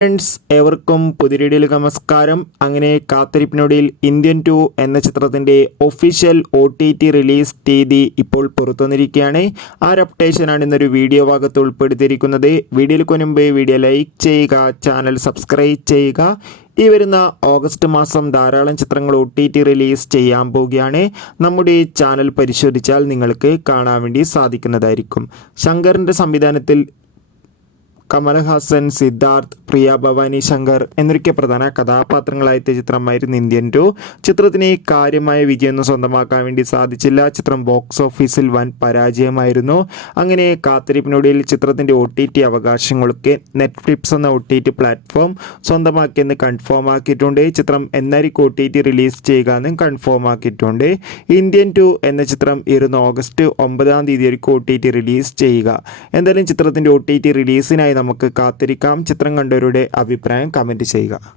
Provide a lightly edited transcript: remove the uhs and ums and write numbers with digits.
Friends ഏവർക്കും പുതിയ വീഡിയോയിലേക്ക് നമസ്കാരം. അങ്ങനെ കാത്തിരിപ്പിനൊടുവിൽ ഇന്ത്യൻ 2 എന്ന ചിത്രത്തിൻ്റെ ഒഫീഷ്യൽ OTT റിലീസ് തീയതി ഇപ്പോൾ പുറത്തുവന്നിരിക്കുകയാണ്. ആ ഒരു അപ്ഡേഷനാണ് ഇന്നൊരു വീഡിയോ ഭാഗത്ത് ഉൾപ്പെടുത്തിയിരിക്കുന്നത്. വീഡിയോയിലേക്ക് മുൻപ് വീഡിയോ ലൈക്ക് ചെയ്യുക, ചാനൽ സബ്സ്ക്രൈബ് ചെയ്യുക. ഈ വരുന്ന ഓഗസ്റ്റ് മാസം ധാരാളം ചിത്രങ്ങൾ OTT റിലീസ് ചെയ്യാൻ പോവുകയാണ്. നമ്മുടെ ചാനൽ പരിശോധിച്ചാൽ നിങ്ങൾക്ക് കാണാൻ വേണ്ടി സാധിക്കുന്നതായിരിക്കും. ശങ്കറിൻ്റെ സംവിധാനത്തിൽ കമൽഹാസൻ, സിദ്ധാർത്ഥ്, പ്രിയ ഭവാനി ശങ്കർ എന്നൊക്കെ പ്രധാന കഥാപാത്രങ്ങളായെത്തിയ ചിത്രമായിരുന്നു ഇന്ത്യൻ 2. ചിത്രത്തിന് കാര്യമായ വിജയമൊന്നും സ്വന്തമാക്കാൻ വേണ്ടി സാധിച്ചില്ല. ചിത്രം ബോക്സ് ഓഫീസിൽ വൻ പരാജയമായിരുന്നു. അങ്ങനെ കാത്തിരിപ്പിനൊടുവിൽ ചിത്രത്തിൻ്റെ OTT അവകാശങ്ങളൊക്കെ നെറ്റ്ഫ്ലിക്സ് എന്ന OTT പ്ലാറ്റ്ഫോം സ്വന്തമാക്കിയെന്ന് കൺഫേം ആക്കിയിട്ടുണ്ട്. ചിത്രം എന്നായിരിക്കും OTT റിലീസ് ചെയ്യുക എന്നും കൺഫേം ആക്കിയിട്ടുണ്ട്. ഇന്ത്യൻ 2 എന്ന ചിത്രം ഓഗസ്റ്റ് 9 തീയതിയായിരിക്കും OTT റിലീസ് ചെയ്യുക. എന്തായാലും ചിത്രത്തിൻ്റെ OTT റിലീസിനായി നമുക്ക് കാത്തിരിക്കാം. ചിത്രം കണ്ടവരുടെ അഭിപ്രായം കമൻറ്റ് ചെയ്യുക.